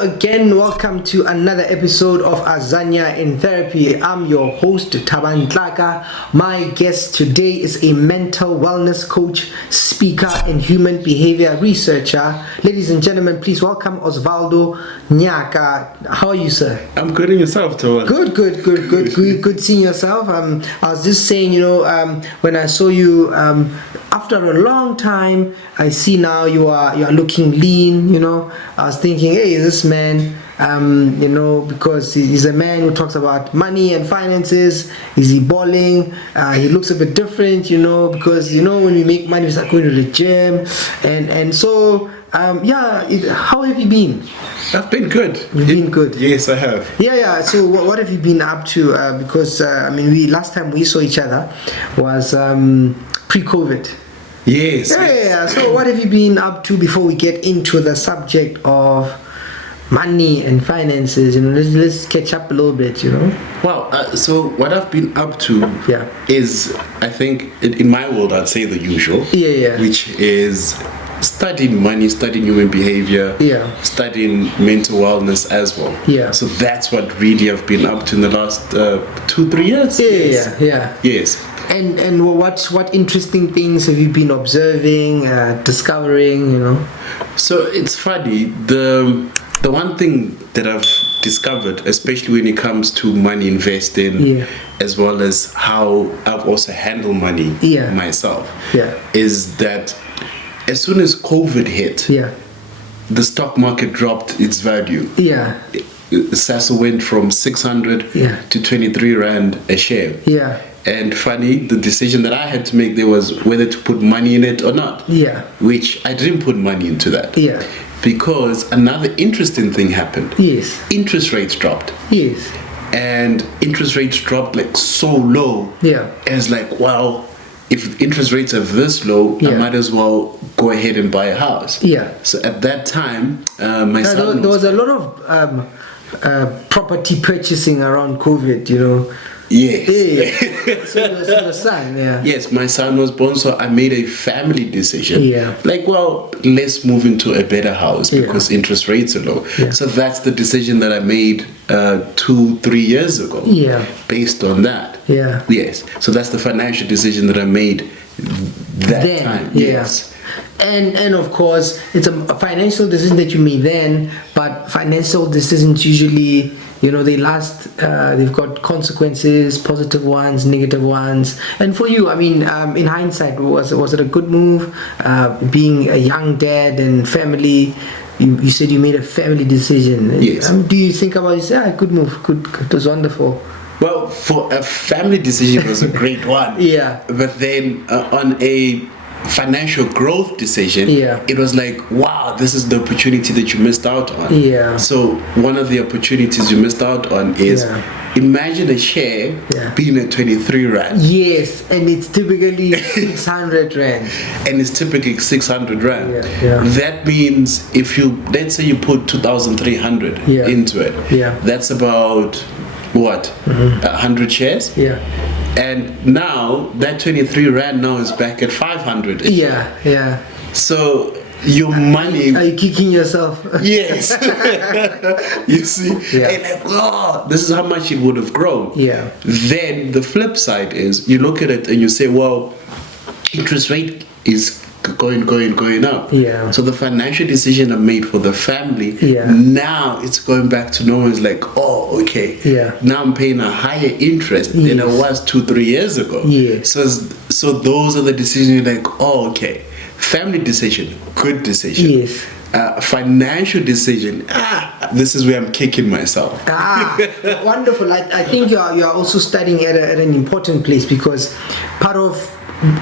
again, welcome to another episode of Azania in Therapy. I'm your host, Thabang Tlaka. My guest today is a mental wellness coach, speaker, and human behavior researcher. Ladies and gentlemen, please welcome Osvaldo Nhaca. How are you, sir? I'm good, and yourself, Thabang? Good seeing yourself. I was just saying, when I saw you after a long time, I see now you are looking lean. I was thinking, hey, this man, because he's a man who talks about money and finances. Is he balling? He looks a bit different, because when we make money, we start going to the gym, and so how have you been? I've been good. You've been good. Yes, I have. Yeah. So what have you been up to? Because we last time we saw each other was pre-COVID. Yes. Yeah. So what have you been up to before we get into the subject of money and finances? Let's catch up a little bit. Well, so what I've been up to is, I think, in my world, I'd say the usual. Yeah. Which is studying money, studying human behavior, studying mental wellness as well. Yeah. So that's what really I've been up to in the last 2-3 years. Yeah. Yes. And what interesting things have you been observing, discovering? So it's funny. The one thing that I've discovered, especially when it comes to money investing, as well as how I've also handled money myself, is that as soon as COVID hit, the stock market dropped its value. SASO went from 600 to 23 Rand a share. And funny, the decision that I had to make there was whether to put money in it or not. Which I didn't put money into that. Because another interesting thing happened. Interest rates dropped. And interest rates dropped like so low. And it's like, wow, if interest rates are this low, I might as well go ahead and buy a house. So at that time, there was a lot of property purchasing around COVID, Yes. So your son, Yes, my son was born, so I made a family decision. Let's move into a better house because interest rates are low. So that's the decision that I made 2-3 years ago. Based on that. Yes. So that's the financial decision that I made that time. Yes. And of course, it's a financial decision that you made then, but financial decisions usually, they last, they've got consequences, positive ones, negative ones. And for you, in hindsight, was it a good move? Being a young dad and family, you said you made a family decision. Yes. Do you think about it, say, good move, good, it was wonderful? Well, for a family decision, it was a great one. But then on a financial growth decision, it was like, wow, this is the opportunity that you missed out on. So one of the opportunities you missed out on is imagine a share being at 23 Rand. Yes, and it's typically 600 Rand. And it's typically 600 Rand. That means if let's say you put 2,300 into it, that's about what? 100 shares? And now that 23 Rand now is back at 500. So your money. Are you kicking yourself? Yes. You see? And like, oh, this is how much it would have grown. Then the flip side is you look at it and you say, well, interest rate is going up. So the financial decision I made for the family, now it's going back to normal. It's like, oh, okay. Now I'm paying a higher interest than I was 2-3 years ago. So those are the decisions you're like, oh, okay. Family decision, good decision. Financial decision, this is where I'm kicking myself. Wonderful. I think you are also studying at an important place, because part of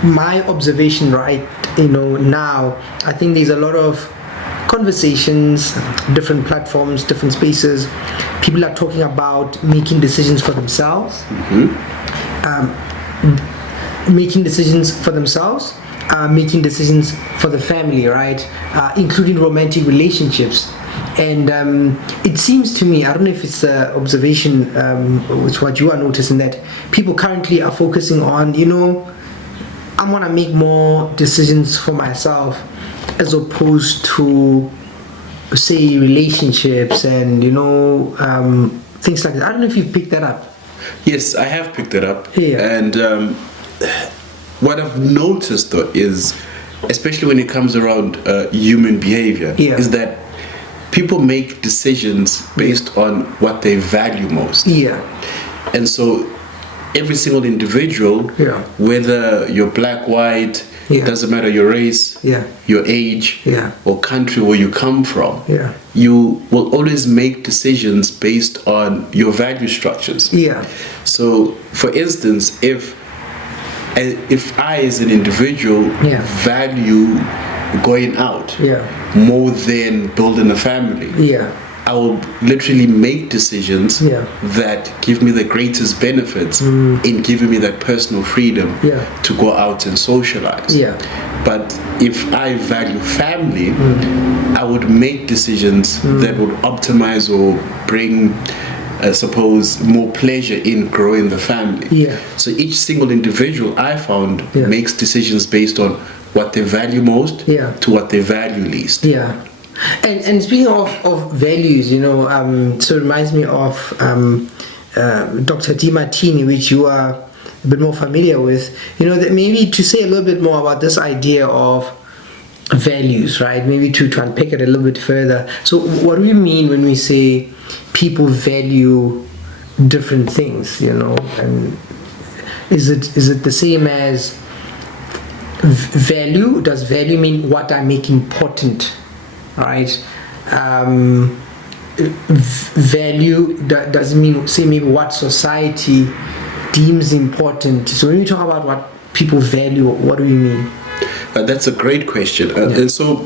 my observation now, I think there's a lot of conversations, different platforms, different spaces. People are talking about making decisions for themselves, making decisions for the family, right? Including romantic relationships. And it seems to me, I don't know if it's an observation, it's what you are noticing, that people currently are focusing on, I want to make more decisions for myself, as opposed to say relationships and things like that. I don't know if you've picked that up. Yes, I have picked it up. Yeah. And what I've noticed though is, especially when it comes around human behavior, is that people make decisions based on what they value most. Yeah. And so every single individual, whether you're black, white, doesn't matter your race, your age, or country where you come from, you will always make decisions based on your value structures. So, for instance, if I as an individual value going out more than building a family, I will literally make decisions that give me the greatest benefits in giving me that personal freedom to go out and socialize. But if I value family, I would make decisions that would optimize or bring, I suppose, more pleasure in growing the family. So each single individual, I found, makes decisions based on what they value most to what they value least. And speaking of values, so it reminds me of Dr. DiMartini, which you are a bit more familiar with. That maybe to say a little bit more about this idea of values, right? Maybe to unpack it a little bit further. So what do we mean when we say people value different things? And is it the same as value? Does value mean what I make important? Right? Value doesn't mean, say, maybe what society deems important. So when we talk about what people value, what do we mean? That's a great question. And so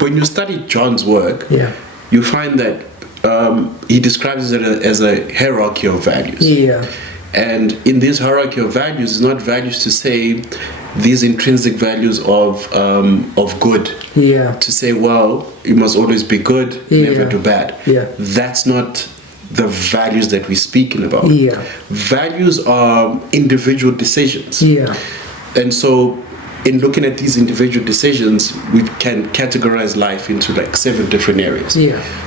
when you study John's work, you find that he describes it as a hierarchy of values. And in this hierarchy of values, it's not values to say these intrinsic values of good. To say, well, you must always be good, never do bad. That's not the values that we're speaking about. Values are individual decisions. And so in looking at these individual decisions, we can categorize life into like 7 different areas.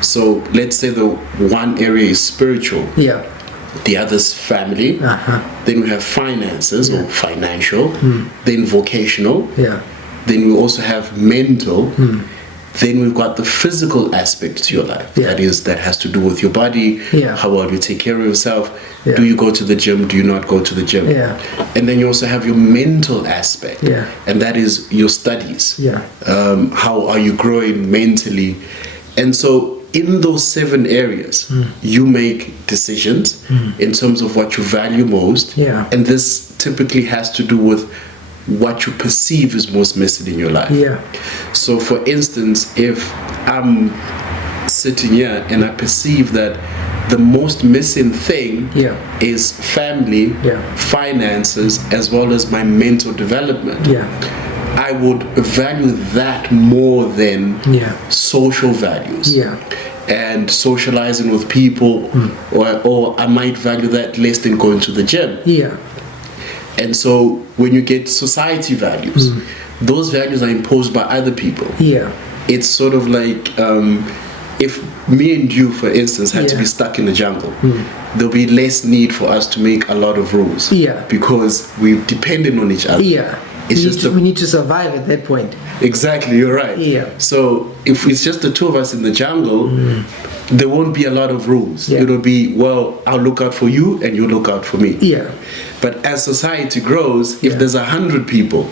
So let's say the one area is spiritual. The other's family. Then we have finances or financial. Then vocational. Then we also have mental. Then we've got the physical aspect to your life. That has to do with your body. How well you take care of yourself. Do you go to the gym? Do you not go to the gym? And then you also have your mental aspect. And that is your studies. How are you growing mentally? And so in those 7 areas, you make decisions in terms of what you value most. And this typically has to do with what you perceive is most missing in your life. So for instance, if I'm sitting here and I perceive that the most missing thing is family, finances, as well as my mental development, I would value that more than social values. And socializing with people, or I might value that less than going to the gym. And so when you get society values, those values are imposed by other people. It's sort of like if me and you, for instance, had to be stuck in the jungle, there'll be less need for us to make a lot of rules. Because we're dependent on each other. We need to survive at that point. Exactly, you're right. So if it's just the 2 of us in the jungle, there won't be a lot of rules. It'll be, well, I'll look out for you and you look out for me. But as society grows, if there's 100 people,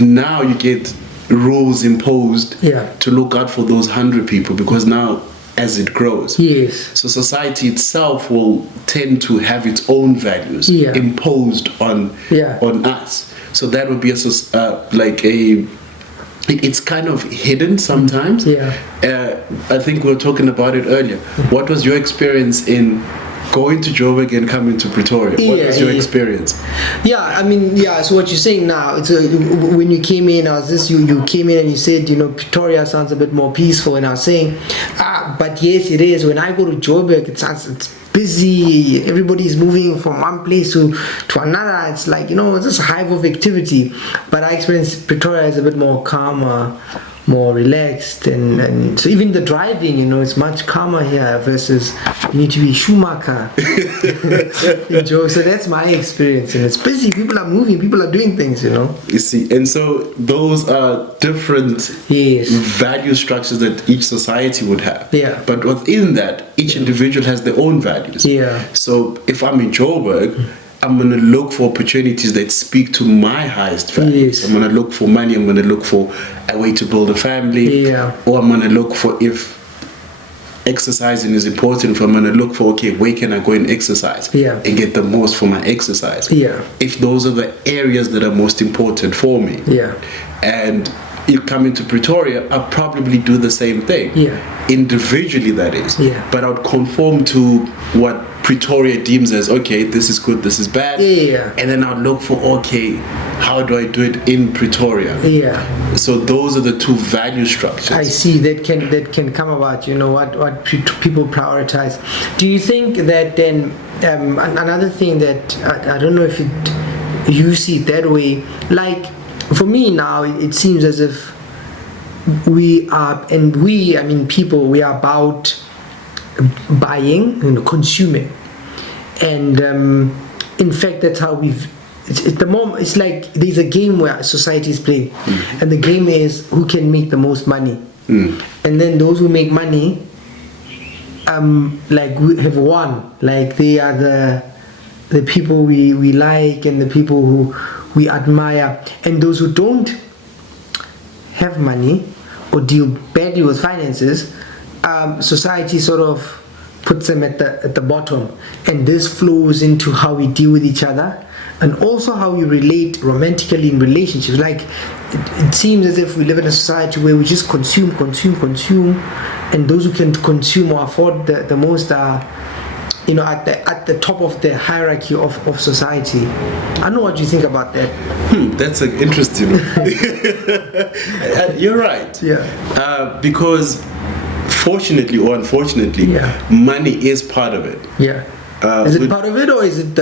now you get rules imposed to look out for those 100 people, because now as it grows, so society itself will tend to have its own values imposed on us. So that would be it's kind of hidden sometimes. I think we were talking about it earlier. What was your experience in going to Joburg and coming to Pretoria? What was your experience? So what you're saying now, it's when you came in, you came in and you said, Pretoria sounds a bit more peaceful, and I was saying, but yes, it is. When I go to Joburg, it's busy. Everybody's moving from one place to another. It's like, it's just a hive of activity. But I experience Pretoria is a bit more calmer, more relaxed, and so even the driving, it's much calmer here versus you need to be Schumacher. So that's my experience, and it's busy. People are moving, people are doing things, You see, and so those are different value structures that each society would have. Yeah. But within that, each individual has their own values. Yeah. So if I'm in Joburg, I'm going to look for opportunities that speak to my highest values. I'm going to look for money. I'm going to look for a way to build a family. Or I'm going to look for, if exercising is important, I'm going to look for, okay, where can I go and exercise and get the most for my exercise? If those are the areas that are most important for me. And you come into Pretoria, I'll probably do the same thing. Individually, that is. But I would conform to what Pretoria deems as, okay, this is good, this is bad. And then I'll look for, okay, how do I do it in Pretoria? So those are the two value structures. I see, that can come about, what people prioritize. Do you think that then, another thing that, I don't know if you see it that way, like, for me now, it seems as if we are about buying, consuming, and in fact that's how at the moment it's like there's a game where society is playing, and the game is who can make the most money, and then those who make money like we have won, like they are the people we like and the people who we admire, and those who don't have money or deal badly with finances, society sort of puts them at the bottom, and this flows into how we deal with each other and also how we relate romantically in relationships. Like it seems as if we live in a society where we just consume, and those who can consume or afford the most are at the top of the hierarchy of society. I don't know what you think about that. That's an interesting one. You're right. Because fortunately or unfortunately, money is part of it. Is it part of it, or is it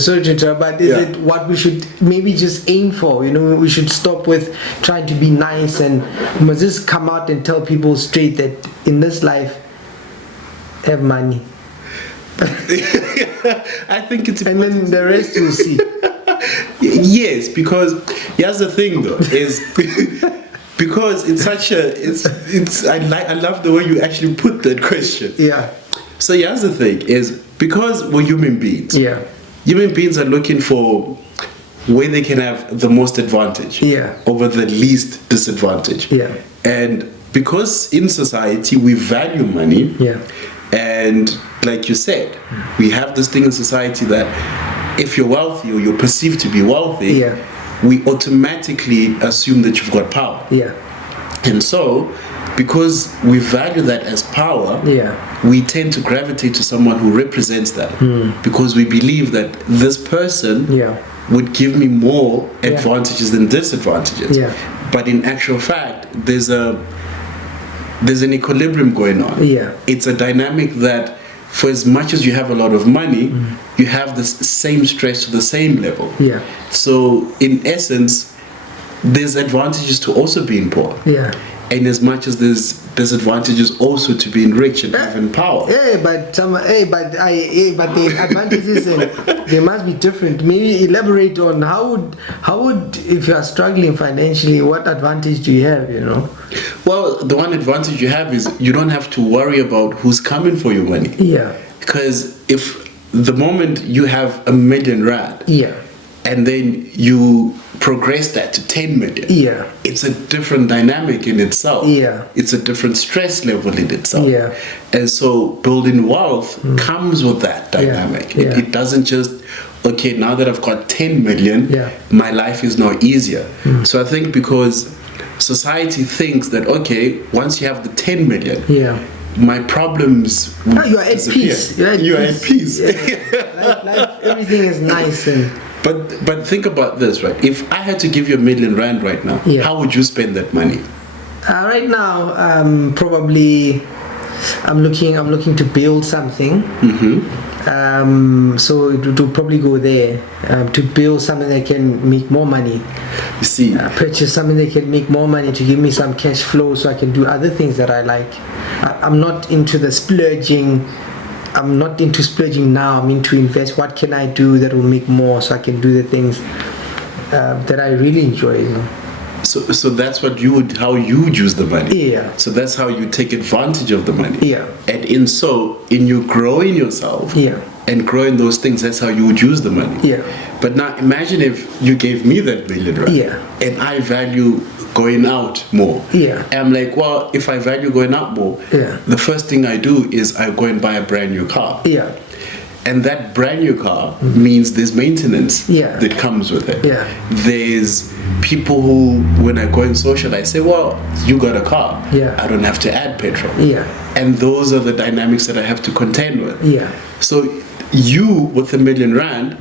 sorry to interrupt, but is it what we should maybe just aim for? We should stop with trying to be nice, and we must just come out and tell people straight that in this life, have money. I think it's important. And then the rest we'll see. Yes, because here's the thing though, is because it's such I love the way you actually put that question. So here's the thing, is because we're human beings. Human beings are looking for where they can have the most advantage over the least disadvantage. And because in society we value money, and like you said, we have this thing in society that if you're wealthy or you're perceived to be wealthy, we automatically assume that you've got power. And so, because we value that as power, we tend to gravitate to someone who represents that, because we believe that this person would give me more advantages than disadvantages. But in actual fact, there's an equilibrium going on. It's a dynamic that for as much as you have a lot of money, you have the same stress to the same level. So in essence, there's advantages to also being poor. And as much as there's disadvantages also to being rich and having power. But the advantages they must be different. Maybe elaborate on how would if you are struggling financially, what advantage do you have? Well, the one advantage you have is you don't have to worry about who's coming for your money. Because if the moment you have R1 million, and then you progress that to 10 million, it's a different dynamic in itself. It's a different stress level in itself. And so building wealth comes with that dynamic. It doesn't just, okay, now that I've got 10 million, my life is now easier. So I think because society thinks that, okay, once you have the 10 million, my problems will you are at disappear. peace. You are at peace. Life, everything is nice. But think about this, right? If I had to give you R1 million right now, how would you spend that money? Right now, probably I'm looking to build something. So it will probably go there, to build something that can make more money. You see, purchase something that can make more money to give me some cash flow so I can do other things that I like. I'm not into the splurging. I'm not into splurging now. I'm into invest. What can I do that will make more so I can do the things that I really enjoy, you know. So that's how you would use the money. Yeah. So that's how you take advantage of the money. Yeah. And in you growing yourself. Yeah. And growing those things, that's how you would use the money. Yeah. But now imagine if you gave me that million, right? Yeah. And I value going out more. Yeah. And I'm like, well, if I value going out more, yeah, the first thing I do is I go and buy a brand new car. Yeah. And that brand new car means there's maintenance that comes with it. Yeah. There's people who, when I go and socialize, say, well, you got a car. Yeah. I don't have to add petrol. Yeah. And those are the dynamics that I have to contend with. Yeah. So you, with $1 million,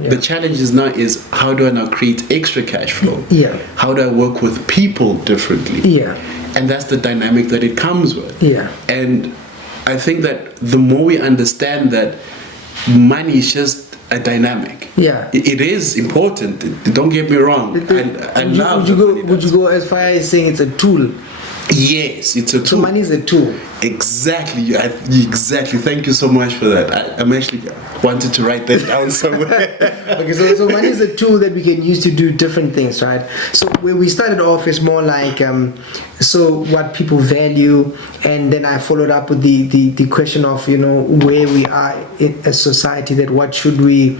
the challenge is how do I now create extra cash flow? Yeah. How do I work with people differently? Yeah. And that's the dynamic that it comes with. Yeah. And I think that the more we understand that money is just a dynamic. Yeah. It is important. Don't get me wrong. Would you go as far as saying it's a tool? Yes, it's a tool. So money is a tool. Exactly. Exactly. Thank you so much for that. I'm actually wanted to write that down somewhere. Okay, so money is a tool that we can use to do different things, right? So where we started off is more like so what people value, and then I followed up with the question of, you know, where we are in a society, that what should we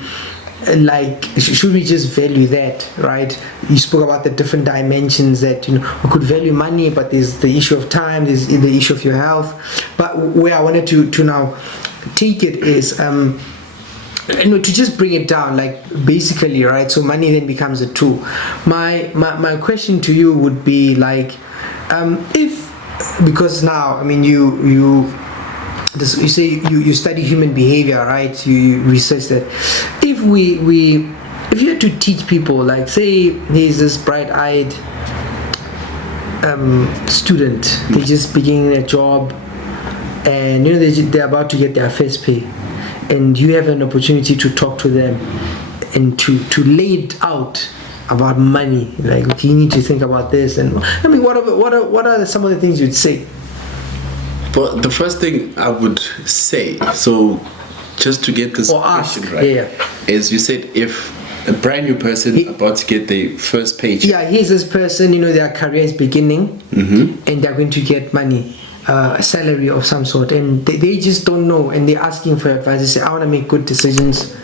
like, should we just value that, right? You spoke about the different dimensions that, you know, we could value money, but there's the issue of time, there's the issue of your health. But where I wanted to now take it is you know, to just bring it down, like basically, right? So money then becomes a tool. My question to you would be like, because now, I mean, you say you study human behavior, right? You research that. If you had to teach people, like say there's this bright-eyed student, they're just beginning a job, and you know they're about to get their first pay, and you have an opportunity to talk to them and to lay it out about money, like, okay, you need to think about this, and I mean, what are some of the things you'd say? But the first thing I would say, so just to get this question right, is you said if a brand new person about to get their first paycheck. Yeah, here's this person, you know, their career is beginning, and they're going to get money, a salary of some sort, and they just don't know, and they're asking for advice. They say, I want to make good decisions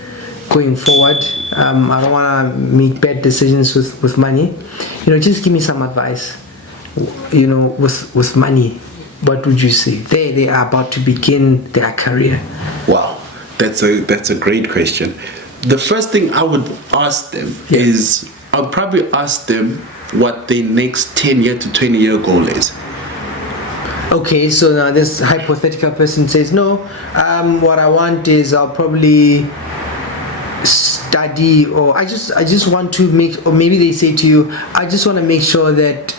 going forward. I don't want to make bad decisions with money. You know, just give me some advice. You know, with money. What would you say? They are about to begin their career. Wow, that's a great question. The first thing I would ask them is, I'll probably ask them what their next 10-year to 20-year goal is. Okay, so now this hypothetical person says, no, what I want is I'll probably study, or I just want to make, or maybe they say to you, I just want to make sure that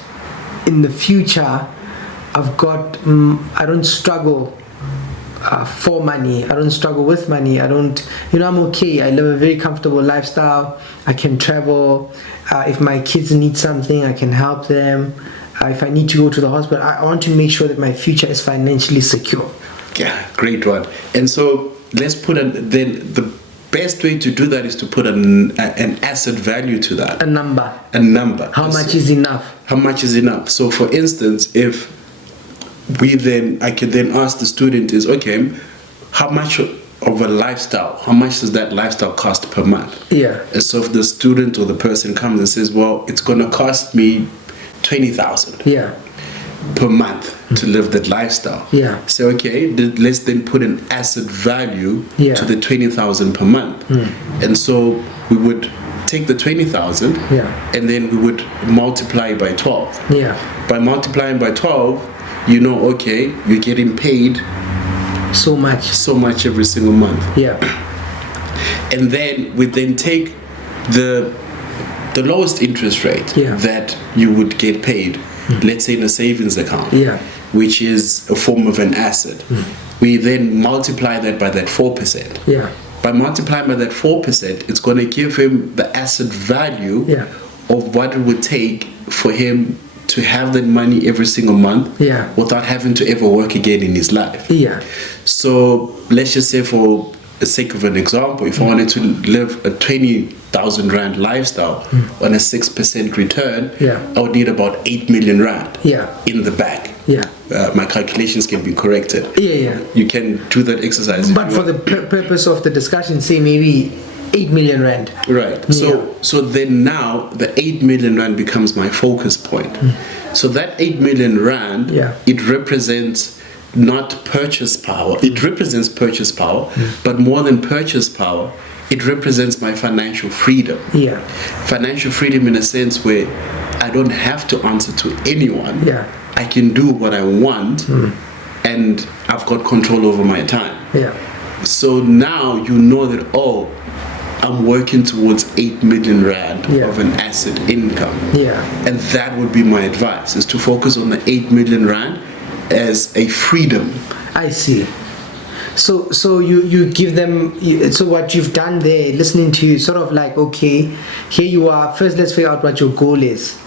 in the future I've got, I don't struggle for money, I don't struggle with money, I don't, you know, I'm okay, I live a very comfortable lifestyle, I can travel, if my kids need something, I can help them, if I need to go to the hospital, I want to make sure that my future is financially secure. Yeah, great one. And so let's put then the best way to do that is to put an asset value to that. A number. How much is enough? How much is enough? So for instance, if I can then ask the student is, okay, how much of a lifestyle, how much does that lifestyle cost per month? Yeah. And so if the student or the person comes and says, well, it's going to cost me 20,000 per month to live that lifestyle. Yeah. So okay, let's then put an asset value to the 20,000 per month. And so we would take the 20,000 and then we would multiply by 12. Yeah. By multiplying by 12, you know, okay, you're getting paid so much every single month. Yeah. And then we then take the lowest interest rate that you would get paid, let's say in a savings account, which is a form of an asset. we then multiply that by that 4%. Yeah. By multiplying by that 4%, it's going to give him the asset value of what it would take for him to have that money every single month without having to ever work again in his life. Yeah. So let's just say, for the sake of an example, if I wanted to live a 20,000 Rand lifestyle on a 6% return, I would need about 8 million Rand in the bank. My calculations can be corrected. You can do that exercise. But for the purpose of the discussion, say maybe 8 million Rand. Right. So then now the 8 million Rand becomes my focus point. So that 8 million Rand, it represents not purchase power. It represents purchase power, but more than purchase power, it represents my financial freedom. Financial freedom in a sense where I don't have to answer to anyone. I can do what I want, and I've got control over my time. So now you know that, oh, I'm working towards 8 million Rand of an asset income. And that would be my advice, is to focus on the 8 million Rand as a freedom. I see. So you give them, so what you've done there, listening to you, sort of like, okay, here you are, first let's figure out what your goal is.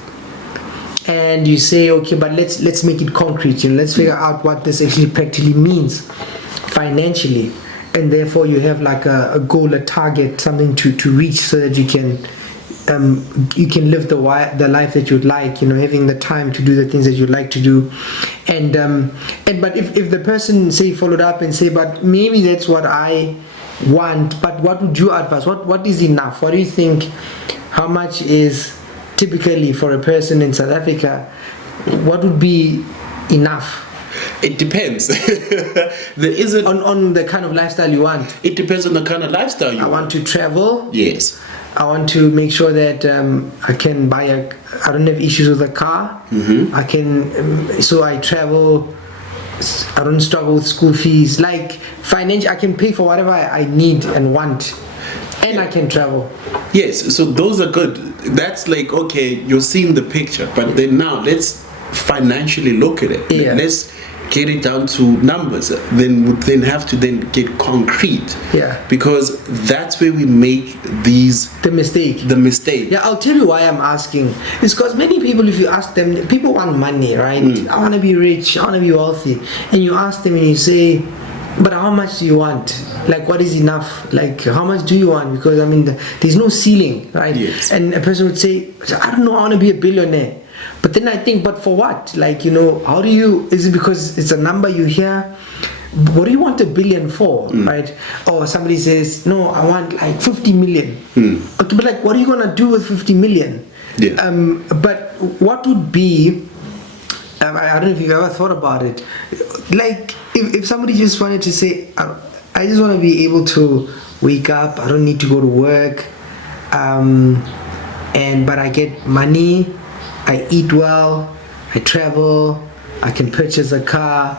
And you say, okay, but let's make it concrete, let's figure out what this actually practically means financially. And therefore you have like a goal, a target, something to reach, so that you can live the life that you'd like, having the time to do the things that you'd like to do. And but if the person, say, followed up and say, but maybe that's what I want, but what would you advise? What is enough? What do you think? How much is typically, for a person in South Africa, what would be enough? It depends. There isn't on the kind of lifestyle you want. It depends on the kind of lifestyle you want. I want to travel. Yes. I want to make sure that I can buy I don't have issues with a car. I can, so I travel. I don't struggle with school fees. Like financial, I can pay for whatever I need and want, and I can travel. Yes, so those are good. That's like, okay, you're seeing the picture, but then now let's financially look at it. Let's get it down to numbers. Then would then have to then get concrete. Because that's where we make the mistake. I'll tell you why I'm asking. It's because many people, if you ask them, people want money, right? I want to be rich, I want to be wealthy, and you ask them and you say, but how much do you want? Like, what is enough? Like, how much do you want? Because I mean, there's no ceiling, right? And a person would say, I don't know, I want to be a billionaire. But then I think, but for what? Like, how do you, is it because it's a number you hear? What do you want a billion for, right? Or somebody says, no, I want like 50 million. Okay, but like, what are you going to do with 50 million? But what would be, I don't know if you've ever thought about it, like, if somebody just wanted to say, I just want to be able to wake up, I don't need to go to work, but I get money, I eat well, I travel, I can purchase a car.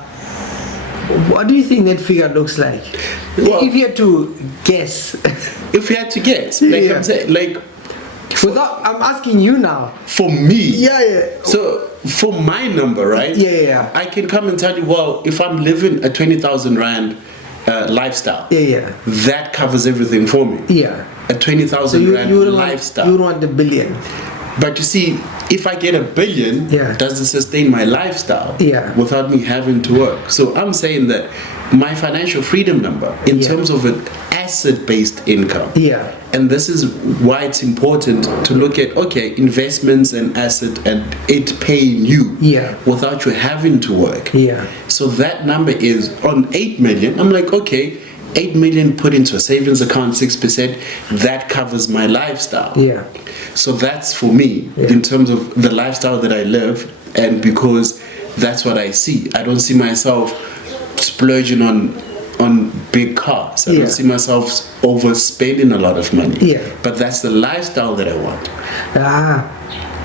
What do you think that figure looks like? Well, if you had to guess. If you had to guess, like I'm saying, like, I'm asking you now. For me. So for my number, right? I can come and tell you, well, if I'm living a 20,000 Rand lifestyle, that covers everything for me. A 20,000 Rand lifestyle. You want a billion. But you see, if I get a billion, does it sustain my lifestyle without me having to work? So I'm saying that my financial freedom number, in terms of an asset-based income, and this is why it's important to look at, okay, investments and asset and it paying you without you having to work. So that number is on 8 million. I'm like, okay, 8 million put into a savings account, 6%, that covers my lifestyle. So that's for me, in terms of the lifestyle that I live, and because that's what I see. I don't see myself splurging on big cars. I don't see myself overspending a lot of money. But that's the lifestyle that I want.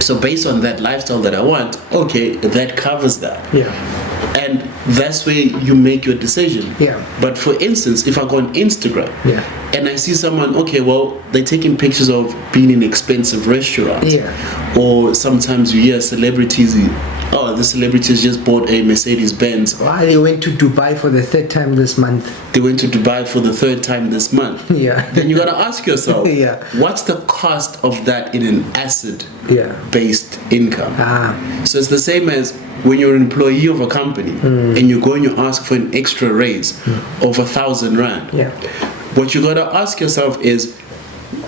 So based on that lifestyle that I want, okay, that covers that. And that's where you make your decision. But for instance, if I go on Instagram and I see someone, okay, well, they're taking pictures of being in expensive restaurants, or sometimes you hear celebrities oh, the celebrities just bought a Mercedes Benz. Wow, they went to Dubai for the third time this month. They went to Dubai for the third time this month. Yeah. Then you gotta ask yourself, yeah, what's the cost of that in an asset-based income? So it's the same as when you're an employee of a company and you go and you ask for an extra raise of 1,000 rand. Yeah. What you gotta ask yourself is,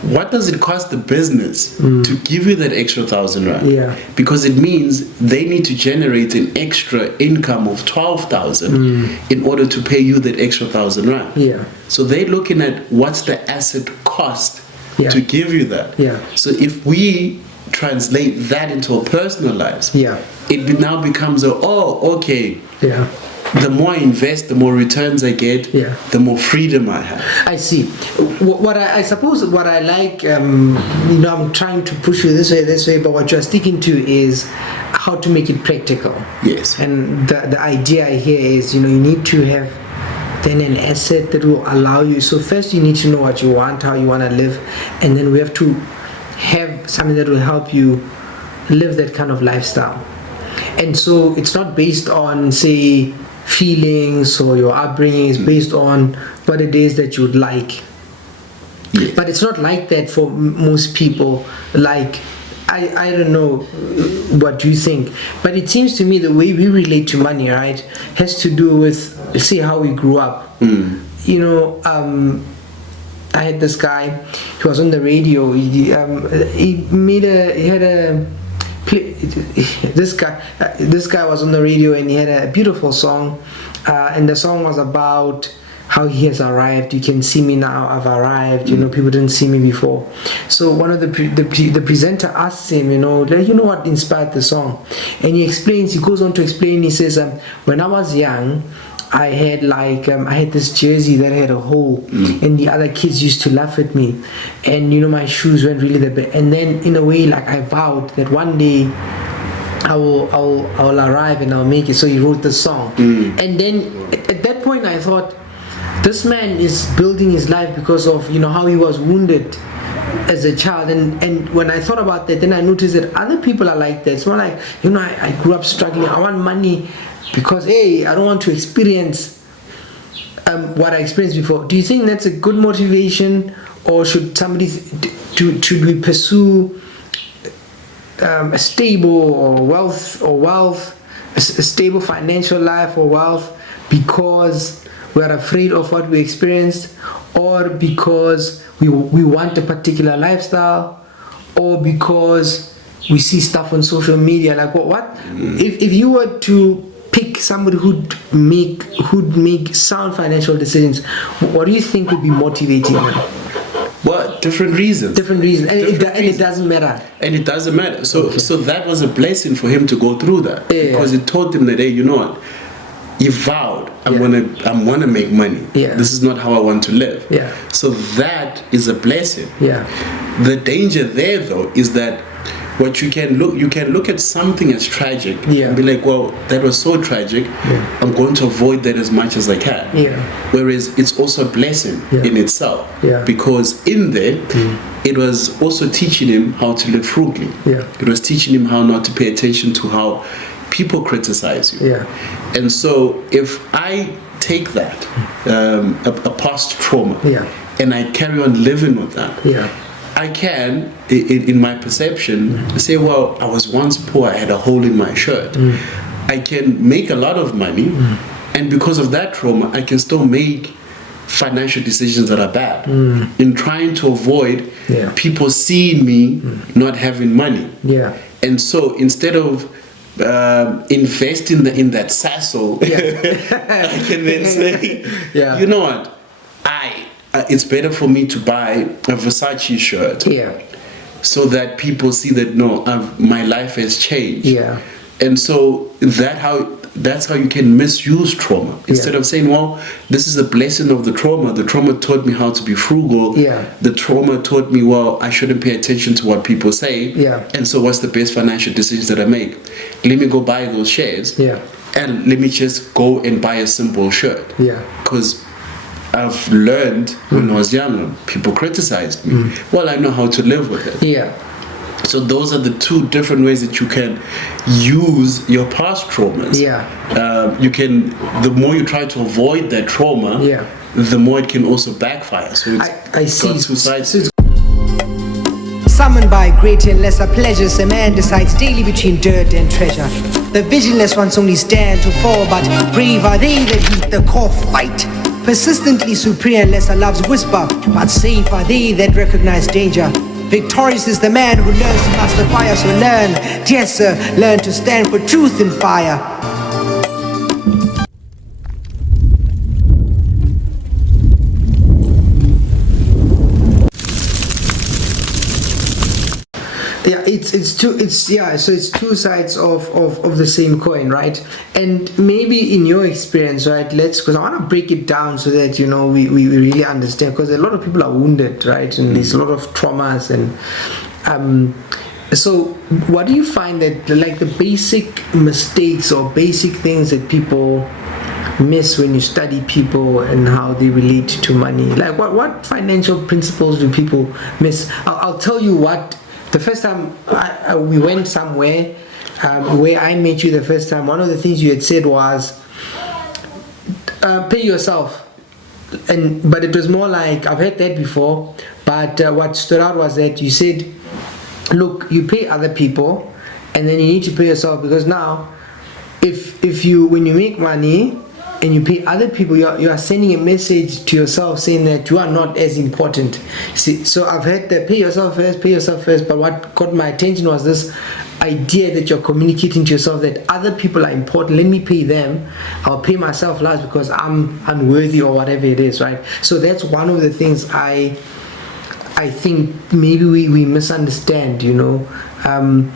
what does it cost the business to give you that extra 1,000 rand? Yeah. Because it means they need to generate an extra income of 12,000 in order to pay you that extra 1,000 rand. Yeah. So they're looking at what's the asset cost to give you that. Yeah. So if we translate that into our personal lives, it now becomes okay. Yeah. The more I invest, the more returns I get, the more freedom I have. I see. What I suppose what I like, I'm trying to push you this way, but what you're sticking to is how to make it practical. Yes. And the idea here is, you need to have then an asset that will allow you. So first you need to know what you want, how you want to live, and then we have to have something that will help you live that kind of lifestyle. And so it's not based on, say, feelings or your upbringing. Is based on what it is that you'd like. But it's not like that for most people. Like, I don't know what you think, but it seems to me the way we relate to money, right, has to do with, see, how we grew up. I had this guy, he was on the radio, this guy was on the radio and he had a beautiful song, and the song was about how he has arrived. You can see me now, I've arrived. People didn't see me before. So one of the presenter asks him, what inspired the song, and he goes on to explain. He says, when I was young, I had I had this jersey that had a hole, and the other kids used to laugh at me, and my shoes weren't really the best. And then in a way, I vowed that one day I will arrive and I'll make it. So he wrote the song, and then at that point I thought, this man is building his life because of how he was wounded as a child. And when I thought about that, then I noticed that other people are like that. It's more like, I grew up struggling. I want money because I don't want to experience what I experienced before. Do you think that's a good motivation, or should should we pursue a stable a stable financial life or wealth because we are afraid of what we experienced, or because we want a particular lifestyle, or because we see stuff on social media? Like what? If you were to pick somebody who'd make sound financial decisions, what do you think would be motivating them? Well, different reasons. And it doesn't matter. And it doesn't matter. So that was a blessing for him to go through that, because it taught him that, hey, you know what? He vowed, I'm gonna make money. This is not how I want to live. So that is a blessing. The danger there, though, is that what you can look at something as tragic and be like, well, that was so tragic, I'm going to avoid that as much as I can. Whereas it's also a blessing in itself, because in there it was also teaching him how to live frugally. It was teaching him how not to pay attention to how people criticize you. And so if I take that a past trauma and I carry on living with that, I can, in my perception, say, well, I was once poor, I had a hole in my shirt. I can make a lot of money, and because of that trauma, I can still make financial decisions that are bad, in trying to avoid people seeing me not having money. And so instead of investing in that sassel, I can then say, you know what, it's better for me to buy a Versace shirt, so that people see that my life has changed. And so that's how you can misuse trauma. Instead of saying, well, this is a blessing of the trauma taught me how to be frugal. The trauma taught me, well, I shouldn't pay attention to what people say. And so what's the best financial decisions that I make? Let me go buy those shares, and let me just go and buy a simple shirt. Because I've learned when I was younger, people criticized me. Well, I know how to live with it. So those are the two different ways that you can use your past traumas. The more you try to avoid that trauma, the more it can also backfire. So I see. got two sides. Summoned by greater and lesser pleasures, a man decides daily between dirt and treasure. The visionless ones only stand to fall, but brave are they that heed the call fight. Persistently superior and lesser loves whisper, but safe are they that recognize danger. Victorious is the man who learns to master fire, so learn, dear sir, learn to stand for truth in fire. So it's two sides of the same coin, right? And maybe in your experience, right, because I want to break it down so that, you know, we really understand, because a lot of people are wounded, right, and there's a lot of traumas, and so what do you find that, like, the basic mistakes or basic things that people miss when you study people and how they relate to money? Like, what financial principles do people miss? I'll tell you what. The first time we went somewhere where I met you the first time, one of the things you had said was pay yourself, but it was more like, I've heard that before, but what stood out was that you said, look, you pay other people and then you need to pay yourself, because now if you, when you make money and you pay other people, you are sending a message to yourself saying that you are not as important. See, so I've heard that pay yourself first, but what caught my attention was this idea that you're communicating to yourself that other people are important. Let me pay them, I'll pay myself last because I'm unworthy or whatever it is, right? So that's one of the things I think maybe we misunderstand, you know, and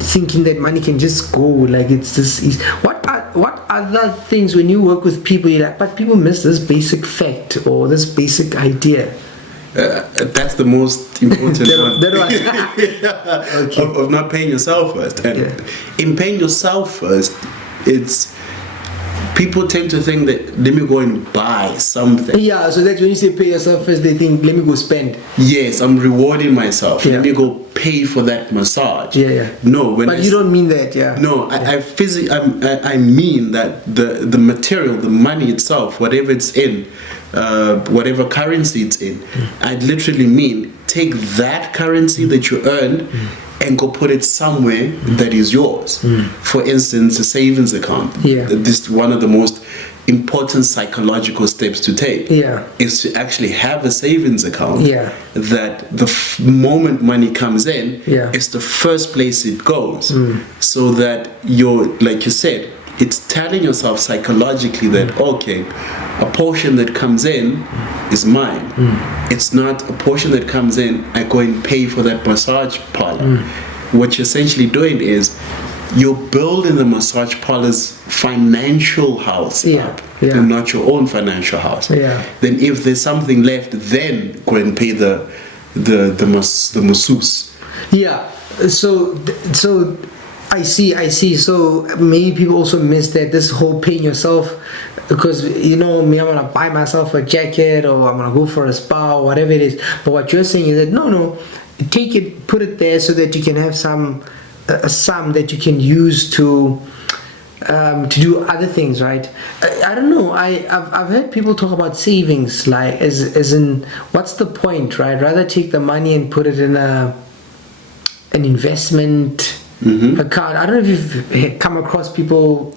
thinking that money can just go, like it's this easy. What other things, when you work with people, you're like, but people miss this basic fact or this basic idea? That's the most important one. Okay. Of not paying yourself first. And in paying yourself first, it's, people tend to think that, let me go and buy something. Yeah, so that's when you say pay yourself first, they think, let me go spend. Yes, I'm rewarding myself. Let me go pay for that massage. No, but you don't mean that, No, I mean that the material, the money itself, whatever it's in, whatever currency it's in, I literally mean take that currency that you earned and go put it somewhere that is yours. For instance, a savings account. This is one of the most important psychological steps to take. Is to actually have a savings account. That the moment money comes in, it's the first place it goes. So that you're, like you said, it's telling yourself psychologically that, okay, a portion that comes in is mine. It's not a portion that comes in, I go and pay for that massage parlor. What you're essentially doing is you're building the massage parlor's financial house up, and not your own financial house. Then if there's something left, then go and pay the masseuse. So I see. So maybe people also miss that, this whole paying yourself, because, you know, me, I'm gonna buy myself a jacket or I'm gonna go for a spa or whatever it is. But what you're saying is that no, take it, put it there so that you can have a sum that you can use to do other things, right? I don't know. I've heard people talk about savings, like as in, what's the point, right? Rather take the money and put it in an investment account. I don't know if you've come across people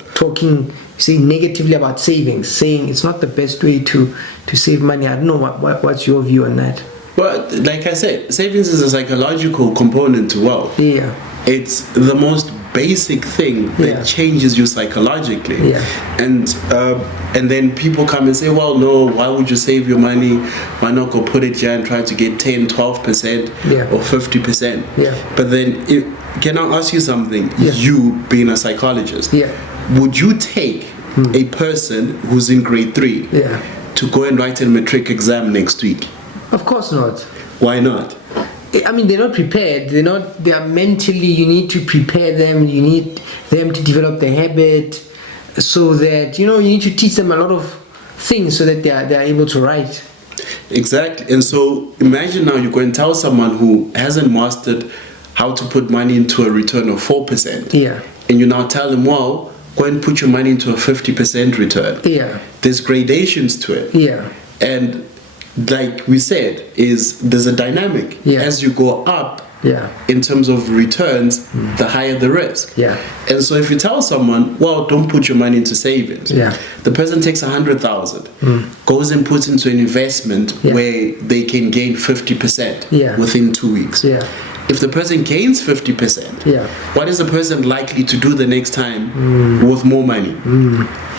saying negatively about savings, saying it's not the best way to save money. I don't know what's your view on that. Well, like I said, savings is a psychological component to wealth. It's the most basic thing that changes you psychologically. And then people come and say, well, no, why would you save your money? Why not go put it here and try to get 10, 12% or 50%? But then, can I ask you something? You being a psychologist, would you take a person who's in grade 3 to go and write a matric exam next week? Of course not. Why not? I mean, they're not prepared. They are mentally, you need to prepare them. You need them to develop the habit, so that, you know, you need to teach them a lot of things so that they are able to write. Exactly. And so imagine now you go and tell someone who hasn't mastered how to put money into a return of 4%. Yeah. And you now tell them, well, go and put your money into a 50% return. Yeah. There's gradations to it. Yeah. And like we said, there's a dynamic. Yeah. As you go up, yeah, in terms of returns, the higher the risk. Yeah. And so if you tell someone, well, don't put your money into savings, yeah, the person takes 100,000, goes and puts into an investment where they can gain 50% within 2 weeks. Yeah. If the person gains 50%, what is the person likely to do the next time with more money?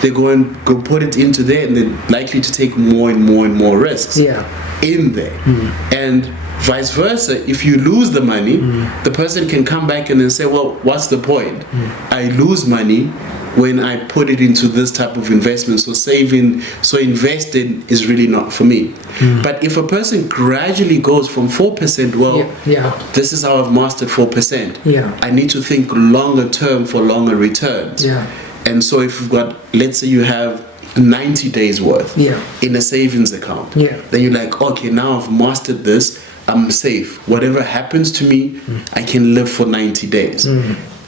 They go put it into there, and they're likely to take more and more and more risks in there. And vice versa, if you lose the money, the person can come back and then say, well, what's the point? I lose money when I put it into this type of investment, so investing is really not for me. But if a person gradually goes from 4%, well, this is how I've mastered 4%. I need to think longer term for longer returns. And so if you've got, let's say you have 90 days worth in a savings account, then you're like, okay, now I've mastered this, I'm safe. Whatever happens to me, I can live for 90 days.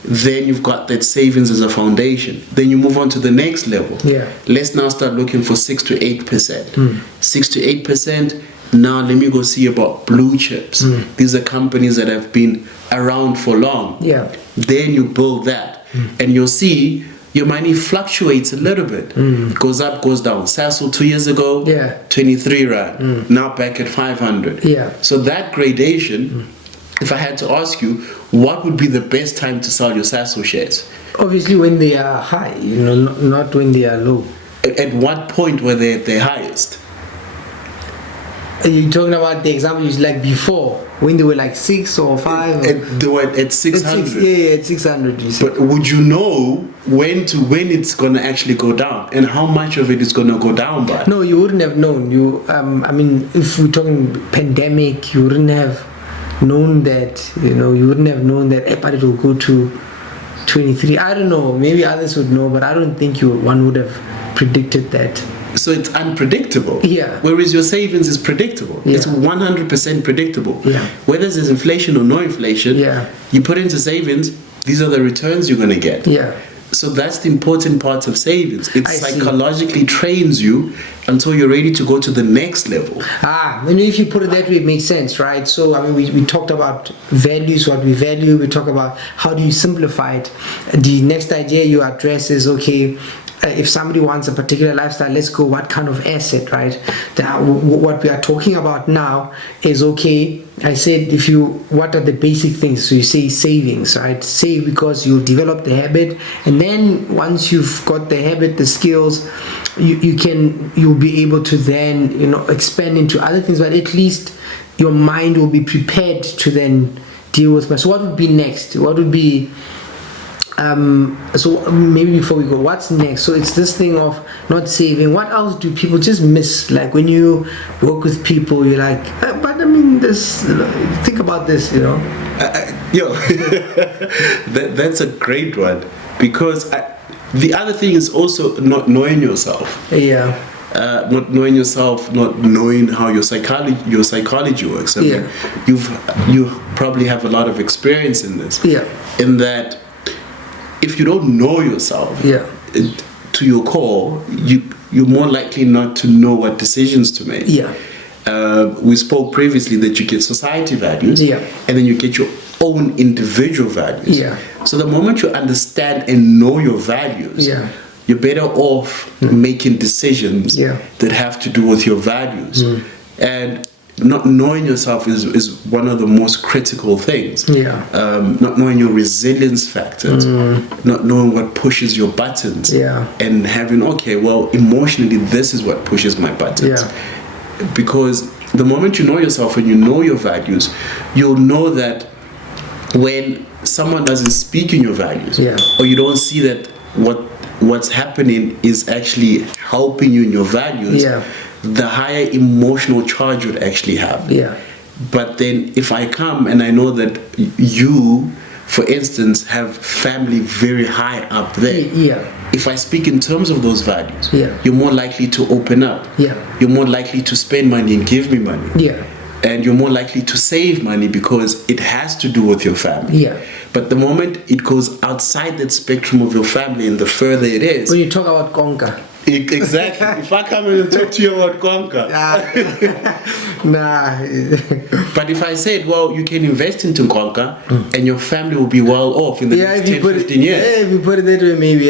Then you've got that savings as a foundation. Then you move on to the next level. Let's now start looking for 6 to 8%. 6 to 8%. Now let me go see about blue chips. These are companies that have been around for long. Then you build that, and you'll see your money fluctuates a little bit. It goes up, goes down. Sasol 2 years ago, 23 rand. Now back at 500. So that gradation, if I had to ask you, what would be the best time to sell your Sasol shares? Obviously when they are high, not when they are low. At what point were they at their highest? Are you talking about the example you like before, when they were like 6 or 5? They were at 600. At 600, you said. But would you know when it's gonna actually go down, and how much of it is gonna go down by? No, you wouldn't have known. If we're talking pandemic, you wouldn't have known that. You wouldn't have known that, but it will go to 23. I don't know. Maybe others would know, but I don't think one would have predicted that. So it's unpredictable. Whereas your savings is predictable. It's 100% predictable. Whether there's inflation or no inflation, you put into savings, these are the returns you're going to get. So that's the important part of savings. It psychologically trains you until you're ready to go to the next level. If you put it that way, it makes sense, right? So, we talked about values, what we value. We talk about how do you simplify it. The next idea you address is, okay, if somebody wants a particular lifestyle, let's go what kind of asset, right? What we are talking about now is, okay, I said what are the basic things? So you say savings, right? Save because you develop the habit, and then once you've got the habit, the skills, you'll be able to then expand into other things, but at least your mind will be prepared to then deal with. So what would be next? What would be so maybe before we go, what's next? So it's this thing of not saving. What else do people just miss? Like when you work with people, you're like, but this. Think about this, that's a great one, because the other thing is also not knowing yourself. Not knowing yourself, not knowing how your psychology works. You probably have a lot of experience in this. In that, if you don't know yourself to your core, you're more likely not to know what decisions to make. We spoke previously that you get society values, and then you get your own individual values. So the moment you understand and know your values, you're better off making decisions that have to do with your values. And not knowing yourself is one of the most critical things. Not knowing your resilience factors, not knowing what pushes your buttons, and having, okay, well, emotionally this is what pushes my buttons. Because the moment you know yourself and you know your values, you'll know that when someone doesn't speak in your values, or you don't see that what's happening is actually helping you in your values, the higher emotional charge would actually have. But then if I come and I know that you, for instance, have family very high up there, if I speak in terms of those values, you're more likely to open up. You're more likely to spend money and give me money. and you're more likely to save money because it has to do with your family. Yeah. But the moment it goes outside that spectrum of your family, and the further it is, when you talk about Konka. Exactly. If I come in and talk to you about Konka. Nah. But if I said, well, you can invest into Konka and your family will be well off in the next 10, 15 years. Yeah, if you put it that way, maybe.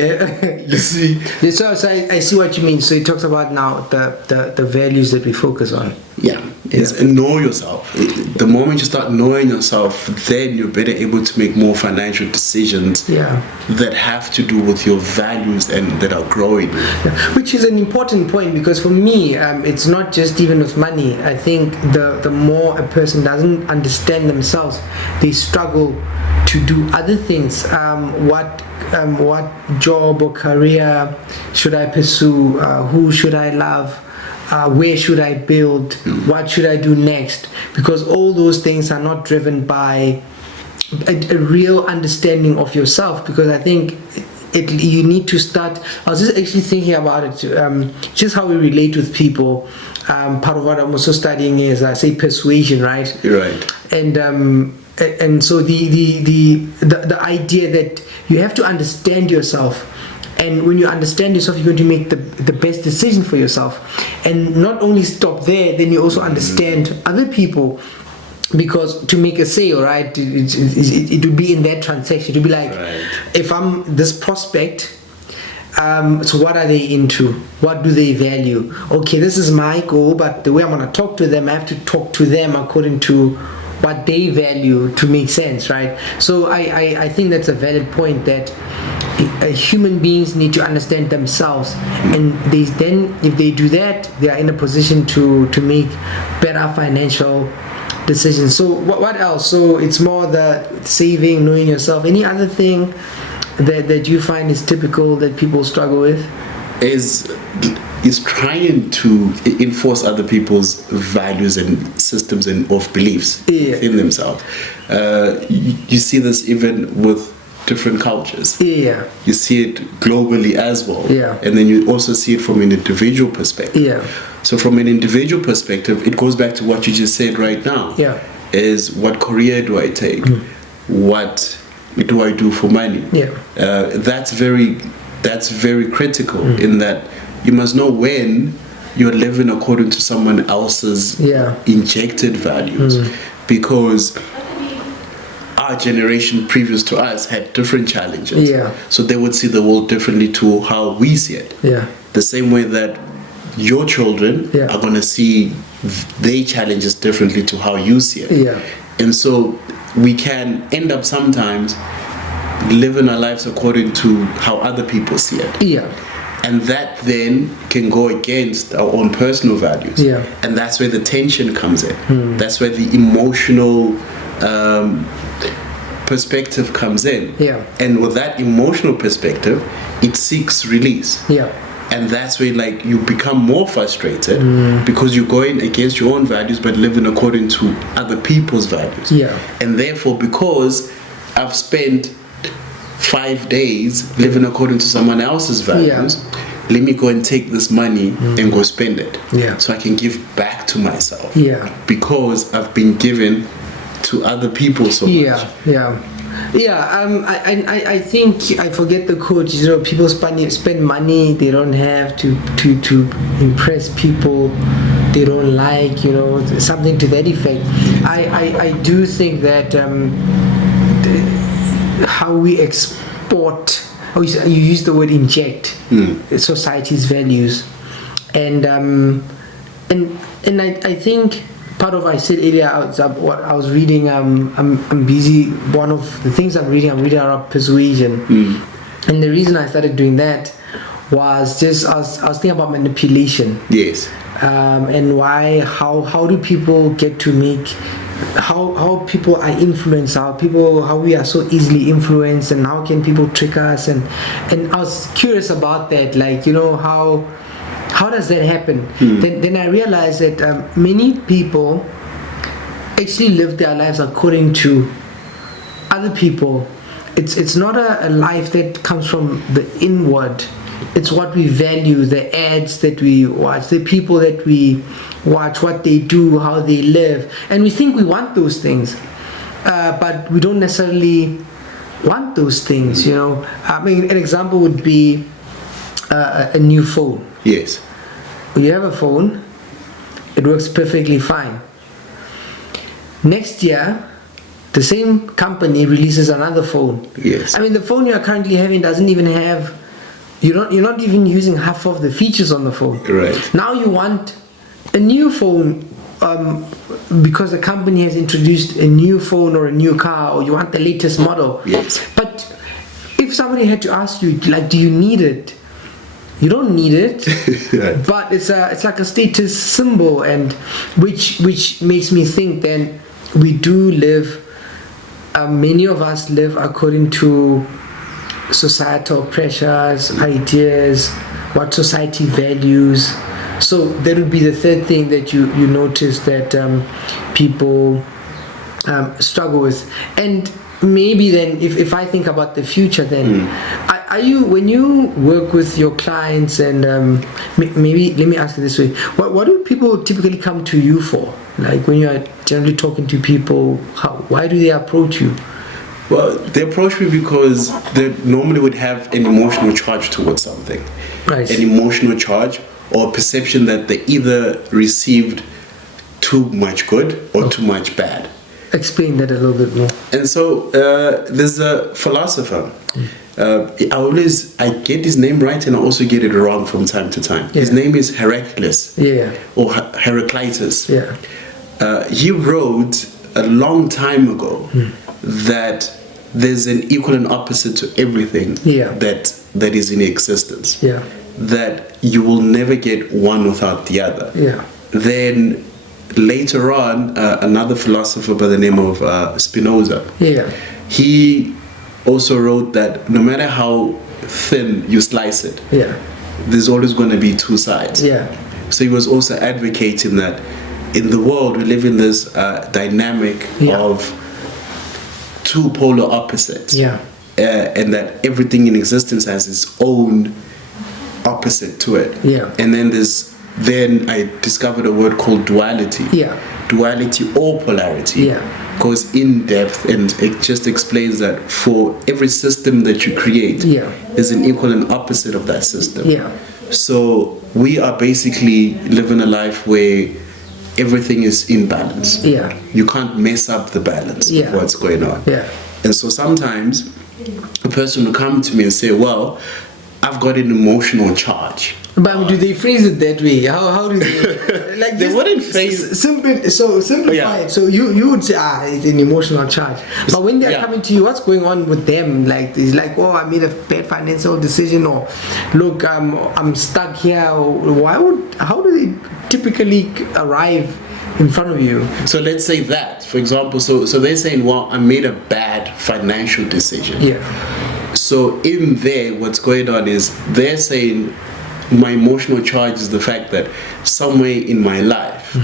You see. So I see what you mean. So it talks about now the values that we focus on. Yeah. And know yourself. The moment you start knowing yourself, then you're better able to make more financial decisions that have to do with your values and that are growing. Yeah. Which is an important point, because for me, it's not just even with money. I think the more a person doesn't understand themselves, they struggle to do other things. What job or career should I pursue? Who should I love? Where should I build? What should I do next? Because all those things are not driven by a real understanding of yourself. Because I think you need to start. I was just actually thinking about it, just how we relate with people. Part of what I'm also studying is, I say, persuasion, right? You're right. And so the idea that you have to understand yourself. And when you understand yourself, you're going to make the best decision for yourself. And not only stop there, then you also understand other people. Because to make a sale, right, it would be in that transaction. It would be like, if I'm this prospect, so what are they into? What do they value? Okay, this is my goal, but the way I'm going to talk to them, I have to talk to them according to what they value to make sense, right? So I think that's a valid point, that human beings need to understand themselves, and then if they do that, they are in a position to make better financial decisions. So what else? So it's more the saving, knowing yourself. Any other thing that you find is typical that people struggle with? Is trying to enforce other people's values and systems and of beliefs in themselves. You see this even with different cultures. Yeah. You see it globally as well. Yeah. And then you also see it from an individual perspective. Yeah. So from an individual perspective, it goes back to what you just said right now. Yeah. Is what career do I take? What do I do for money? Yeah. That's very critical in that you must know when you're living according to someone else's injected values, because our generation previous to us had different challenges. So they would see the world differently to how we see it. The same way that your children are going to see their challenges differently to how you see it. And so we can end up sometimes living our lives according to how other people see it. And that then can go against our own personal values. And that's where the tension comes in. That's where the emotional perspective comes in. And with that emotional perspective, it seeks release. And that's where you become more frustrated because you're going against your own values but living according to other people's values. And therefore, because I've spent 5 days living according to someone else's values, let me go and take this money and go spend it so I can give back to myself, because I've been given to other people so much. I think, I forget the quote, people spend money they don't have to impress people they don't like, something to that effect. I do think that how we export, you use the word inject society's values, and I think part of, I said earlier, what I was reading, I'm busy, one of the things I'm reading about persuasion, and the reason I started doing that was just I was thinking about manipulation. And how do people get to make, how people are influenced, how we are so easily influenced, and how can people trick us, and I was curious about that, how does that happen? Then I realized that many people actually live their lives according to other people. It's not a life that comes from the inward. it's what we value, the ads that we watch, the people that we watch, what they do, how they live, and we think we want those things, but we don't necessarily want those things, you know. I mean, an example would be a new phone. Yes. You have a phone, it works perfectly fine. Next year, the same company releases another phone. Yes. I mean, the phone you are currently having doesn't even have, you're not even using half of the features on the phone. Right. Now you want a new phone because the company has introduced a new phone or a new car, or you want the latest model. Yes. But if somebody had to ask you, like, do you need it? You don't need it, Right. but it's like a status symbol, and which makes me think then we do live. Many of us live according to societal pressures, ideas, what society values. So that would be the third thing that you notice that people struggle with. And maybe then, if I think about the future, then are you, when you work with your clients, and maybe let me ask it this way: what do people typically come to you for? Like when you are generally talking to people, why do they approach you? Well, they approach me because they normally would have an emotional charge towards something. Right. An emotional charge or perception that they either received too much good or too much bad. Explain that a little bit more. And so there's a philosopher. I get his name right, and I also get it wrong from time to time. Yeah. His name is Heraclitus. Yeah. Or Heraclitus. Yeah. He wrote a long time ago that there's an equal and opposite to everything that is in existence. Yeah. That you will never get one without the other. Yeah. Then later on, another philosopher by the name of Spinoza, he also wrote that no matter how thin you slice it, there's always going to be two sides. So he was also advocating that in the world we live in this dynamic of two polar opposites, and that everything in existence has its own opposite to it. And then I discovered a word called duality. Duality or polarity. Goes in depth, and it just explains that for every system that you create, there's an equal and opposite of that system. So we are basically living a life where everything is in balance. You can't mess up the balance of what's going on. And so sometimes a person will come to me and say, well, I've got an emotional charge. But do they phrase it that way? How do they like they wouldn't phrase simplify it. So you would say, it's an emotional charge. But when they're coming to you, what's going on with them? Like, it's like, oh, I made a bad financial decision, or look, I'm stuck here. Or how do they typically arrive in front of you? So let's say that, for example, so they're saying, well, I made a bad financial decision. So in there, what's going on is they're saying my emotional charge is the fact that somewhere in my life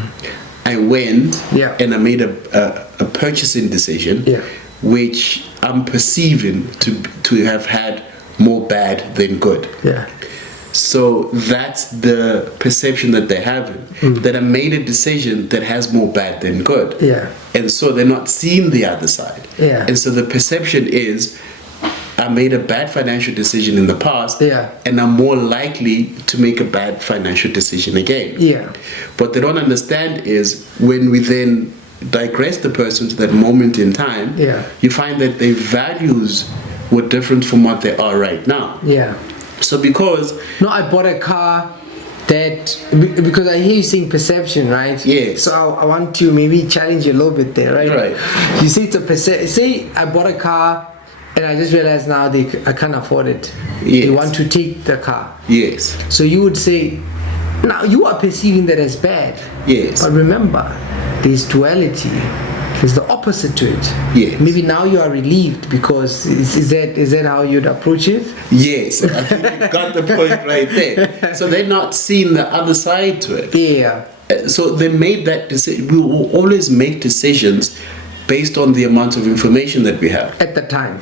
I went and I made a purchasing decision which I'm perceiving to have had more bad than good. So that's the perception that they're having, that I made a decision that has more bad than good. And so they're not seeing the other side. And so the perception is, I made a bad financial decision in the past, and I'm more likely to make a bad financial decision again. What they don't understand is when we then digress the person to that moment in time, you find that their values were different from what they are right now. So because... No, I bought a car that... Because I hear you saying perception, right? So I want to maybe challenge you a little bit there, right? You say it's a perception. Say I bought a car, and I just realized now I can't afford it. They want to take the car. So you would say, now you are perceiving that as bad. But remember, there's duality. There's the opposite to it. Maybe now you are relieved, because is that how you'd approach it? I think you got the point right there. So they're not seeing the other side to it. So they made that decision. We will always make decisions based on the amount of information that we have at the time.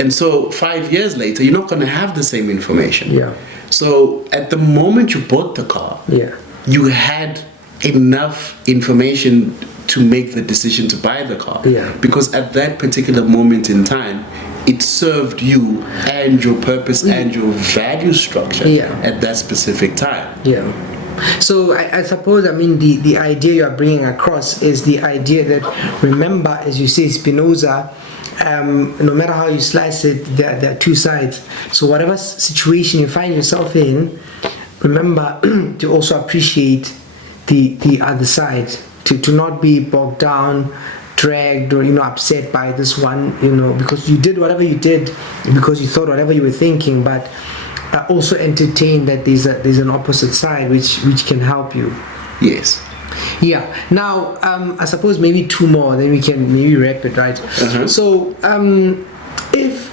And so 5 years later, you're not going to have the same information. Yeah. So at the moment you bought the car, yeah, you had enough information to make the decision to buy the car. Yeah. Because at that particular moment in time, it served you and your purpose and your value structure at that specific time. Yeah. So I suppose, I mean, the idea you are bringing across is the idea that, remember, as you say, Spinoza, no matter how you slice it, there are two sides. So whatever situation you find yourself in, remember to also appreciate the other side, to not be bogged down, dragged, or upset by this one, because you did whatever you did, because you thought whatever you were thinking, but also entertain that there's an opposite side which can help you. Yes. Yeah. Now, I suppose maybe two more, then we can maybe wrap it, right? Uh-huh. So, if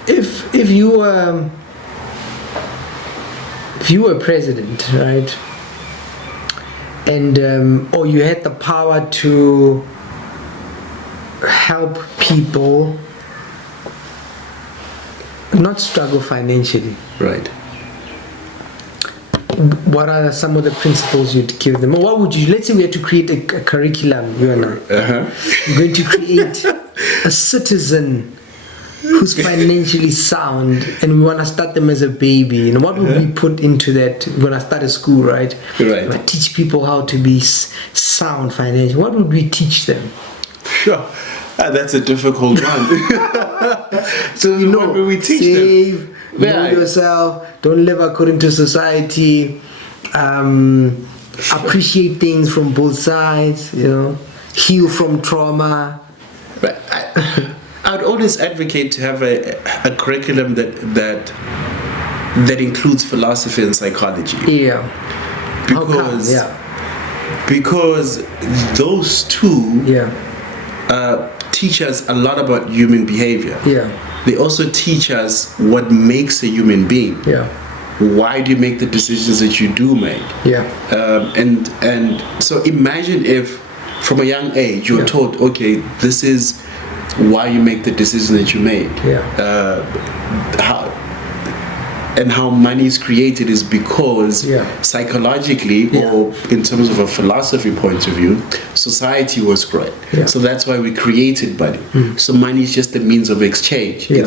you were president, right, and or you had the power to help people not struggle financially, right? What are some of the principles you'd give them? Or what would you, let's say we had to create a curriculum, you and I. We're going to create a citizen who's financially sound, and we want to start them as a baby. What would we put into that? We're going to start a school, right? Right. We teach people how to be sound financially. What would we teach them? Sure. That's a difficult one. So what will we teach save, them? Know yourself, don't live according to society, appreciate things from both sides, heal from trauma. But I'd always advocate to have a curriculum that includes philosophy and psychology. Yeah. Because those two teach us a lot about human behavior. Yeah. They also teach us what makes a human being. Yeah. Why do you make the decisions that you do make? Yeah. And so imagine if from a young age you're taught, okay, this is why you make the decision that you make. Yeah. How money is created is because psychologically or in terms of a philosophy point of view, society was great. Yeah. So that's why we created money. So money is just a means of exchange. Yeah.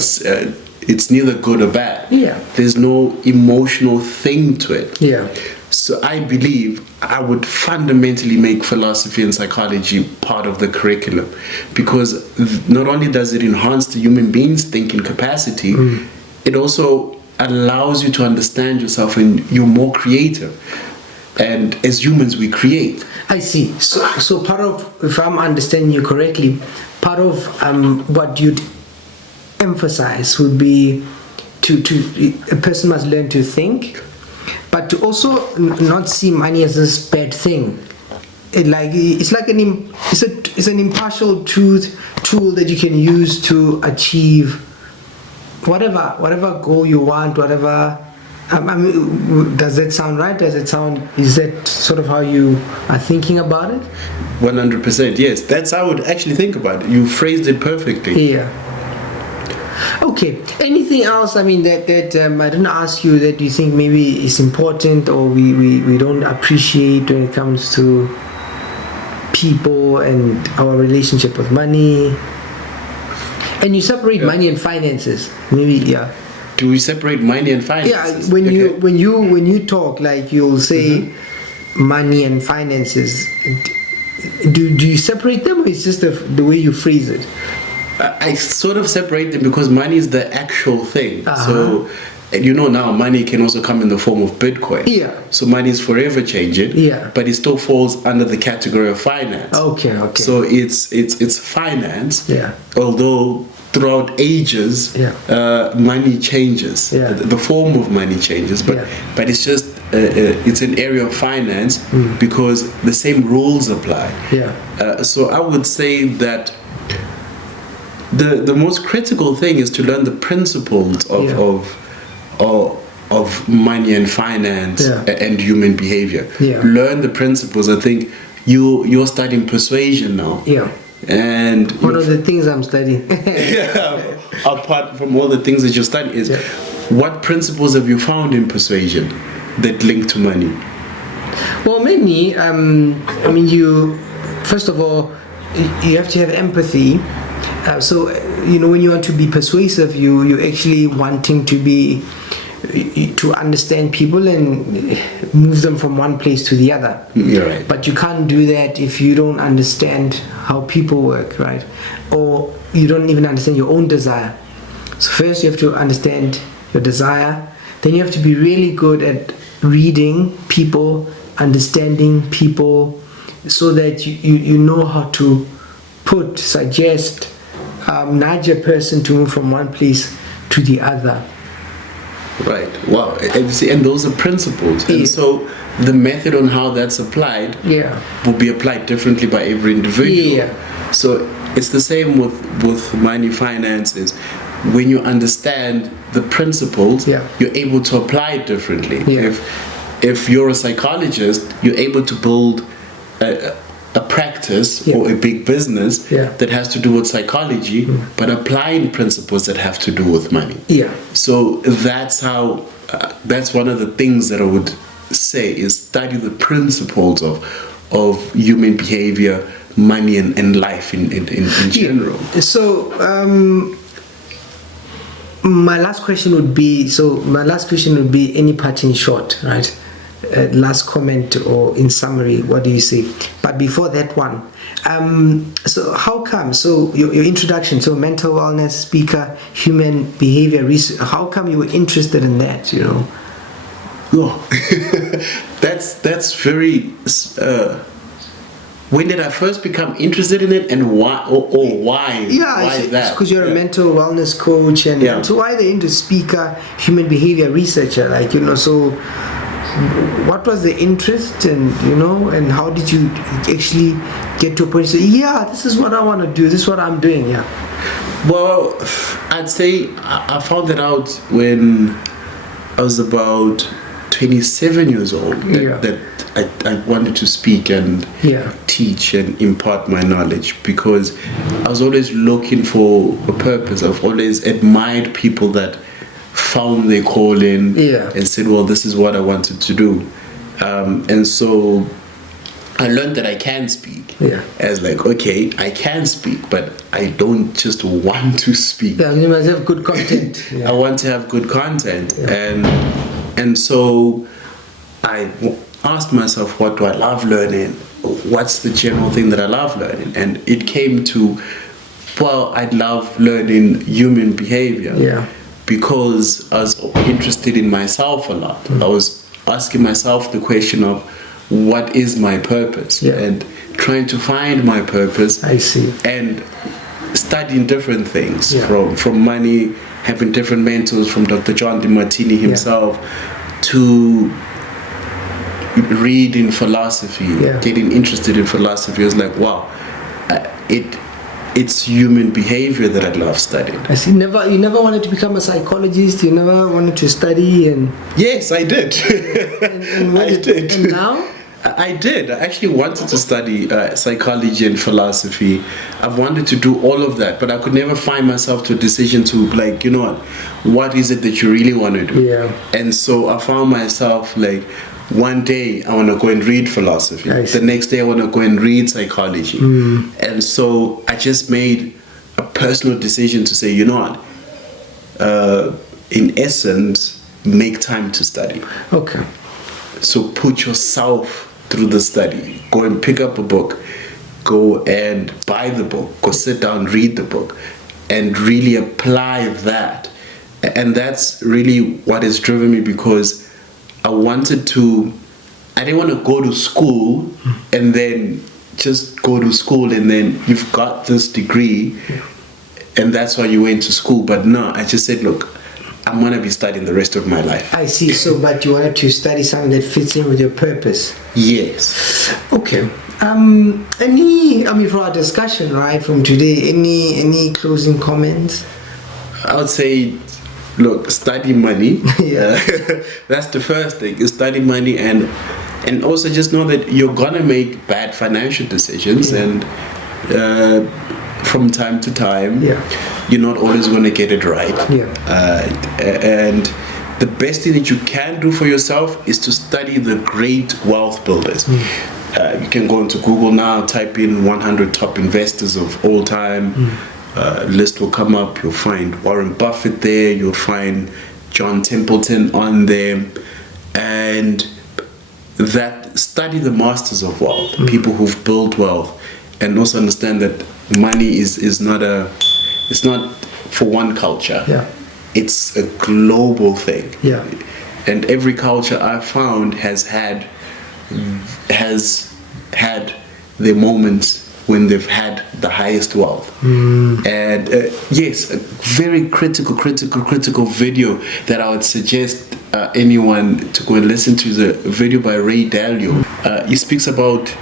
It's neither good or bad. Yeah. There's no emotional thing to it. Yeah. So I believe I would fundamentally make philosophy and psychology part of the curriculum, because not only does it enhance the human being's thinking capacity, it also allows you to understand yourself, and you're more creative. And as humans, we create. I see. So part of, if I'm understanding you correctly, part of what you'd emphasize would be to a person must learn to think, but to also not see money as this bad thing. It's an impartial tool that you can use to achieve whatever goal you want, whatever. Does that sound right? Is that sort of how you are thinking about it? 100%, yes. That's how I would actually think about it. You phrased it perfectly. Yeah. Okay. Anything else? I mean, that I didn't ask you that you think maybe is important, or we don't appreciate when it comes to people and our relationship with money. And you separate money and finances. Maybe, yeah. Do we separate money and finances? Yeah, when you talk, like you'll say money and finances. Do you separate them, or is just the way you phrase it? I sort of separate them because money is the actual thing. So, now money can also come in the form of Bitcoin. Yeah. So money is forever changing. Yeah. But it still falls under the category of finance. Okay. So it's finance. Yeah. Although throughout ages, money changes. Yeah. The form of money changes, but it's just it's an area of finance because the same rules apply. Yeah. So I would say that the most critical thing is to learn the principles of money and finance and human behavior. Yeah. Learn the principles. I think you're studying persuasion now. Yeah. And one of the things I'm studying. Apart from all the things that you study, is what principles have you found in persuasion that link to money? Well, many. I mean, you first of all, you have to have empathy. So when you want to be persuasive, you're actually wanting to understand people and move them from one place to the other. Right. But you can't do that if you don't understand how people work, right? Or you don't even understand your own desire. So first you have to understand your desire. Then you have to be really good at reading people, understanding people, so that you know how to suggest, nudge a person to move from one place to the other. Right. Wow. And those are principles. And so the method on how that's applied will be applied differently by every individual. Yeah. So it's the same with money finances. When you understand the principles, you're able to apply it differently. Yeah. If you're a psychologist, you're able to build a practice or a big business that has to do with psychology, but applying principles that have to do with money. Yeah. So that's how. That's one of the things that I would say is study the principles of human behavior, money, and life in general. So my last question would be any parting shot, right? Last comment, or in summary, what do you say? But before that one, so how come, so your introduction, so mental wellness speaker, human behavior research, how come you were interested in that, That's very when did I first become interested in it, and why, or why? Why is that? Because you're a mental wellness coach, and so why are they into speaker, human behavior researcher, so what was the interest, and and how did you actually get to a point to say, this is what I want to do, this is what I'm doing? Well, I'd say I found that out when I was about 27 years old, that I wanted to speak and teach and impart my knowledge, because I was always looking for a purpose. I've always admired people that found their calling and said, well, this is what I wanted to do. And so I learned that I can speak. As okay, I can speak, but I don't just want to speak. You must have good content. I want to have good content. And so I asked myself, what do I love learning? What's the general thing that I love learning? And it came to, well, I love learning human behavior. Because I was interested in myself a lot. I was asking myself the question of, what is my purpose? And trying to find my purpose. I see. And studying different things, from money, having different mentors, from Dr. John DeMartini himself, to reading philosophy, getting interested in philosophy. I was like, wow, it's human behavior that I love studying. I see. You never wanted to become a psychologist. You never wanted to study, and yes, I did. I did. And now? I did. I actually wanted to study psychology and philosophy. I've wanted to do all of that, but I could never find myself to a decision to what is it that you really want to do? And so I found myself one day I want to go and read philosophy. The next day I want to go and read psychology. And so I just made a personal decision to say, in essence, make time to study. Okay. So put yourself through the study. Go and pick up a book. Go and buy the book. Go sit down, read the book, and really apply that. And that's really what has driven me, because I didn't want to go to school and then just go to school and then you've got this degree and that's why you went to school. But no, I just said, look, I'm going to be studying the rest of my life. I see. But you wanted to study something that fits in with your purpose. Yes. Okay. For our discussion, right, from today, any closing comments? I would say, look, study money. That's the first thing, is study money, and also just know that you're gonna make bad financial decisions, and from time to time. Yeah. You're not always going to get it right. Yeah. And the best thing that you can do for yourself is to study the great wealth builders. You can go into Google now, type in 100 top investors of all time. List will come up. You'll find Warren Buffett there. You'll find John Templeton on there. And that study the masters of wealth, people who've built wealth, and also understand that money is not for one culture. Yeah. It's a global thing. Yeah. And every culture I've found has had their moments when they've had the highest wealth. And yes, a very critical video that I would suggest anyone to go and listen to, the video by Ray Dalio. He speaks about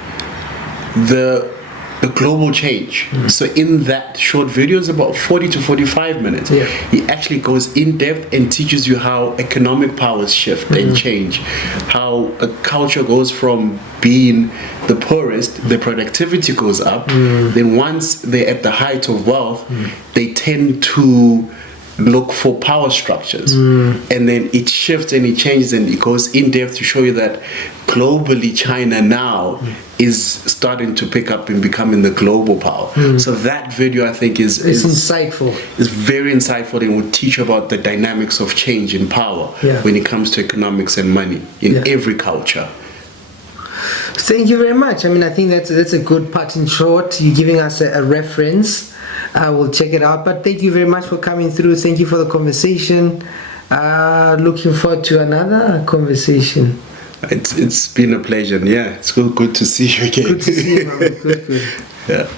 the global change. So in that short video, it's about 40 to 45 minutes. Yeah. He actually goes in depth and teaches you how economic powers shift and change, how a culture goes from being the poorest, the productivity goes up. Then once they're at the height of wealth, they tend to look for power structures, and then it shifts and it changes, and it goes in depth to show you that globally China now is starting to pick up and becoming the global power. So that video, I think, is insightful. It's very insightful, and will teach you about the dynamics of change in power when it comes to economics and money in every culture. Thank you very much. I mean, I think that's a good part in short. You're giving us a reference. I will check it out. But thank you very much for coming through. Thank you for the conversation. Looking forward to another conversation. It's been a pleasure. Yeah, it's good to see you again. Good to see you, man. Good. Yeah.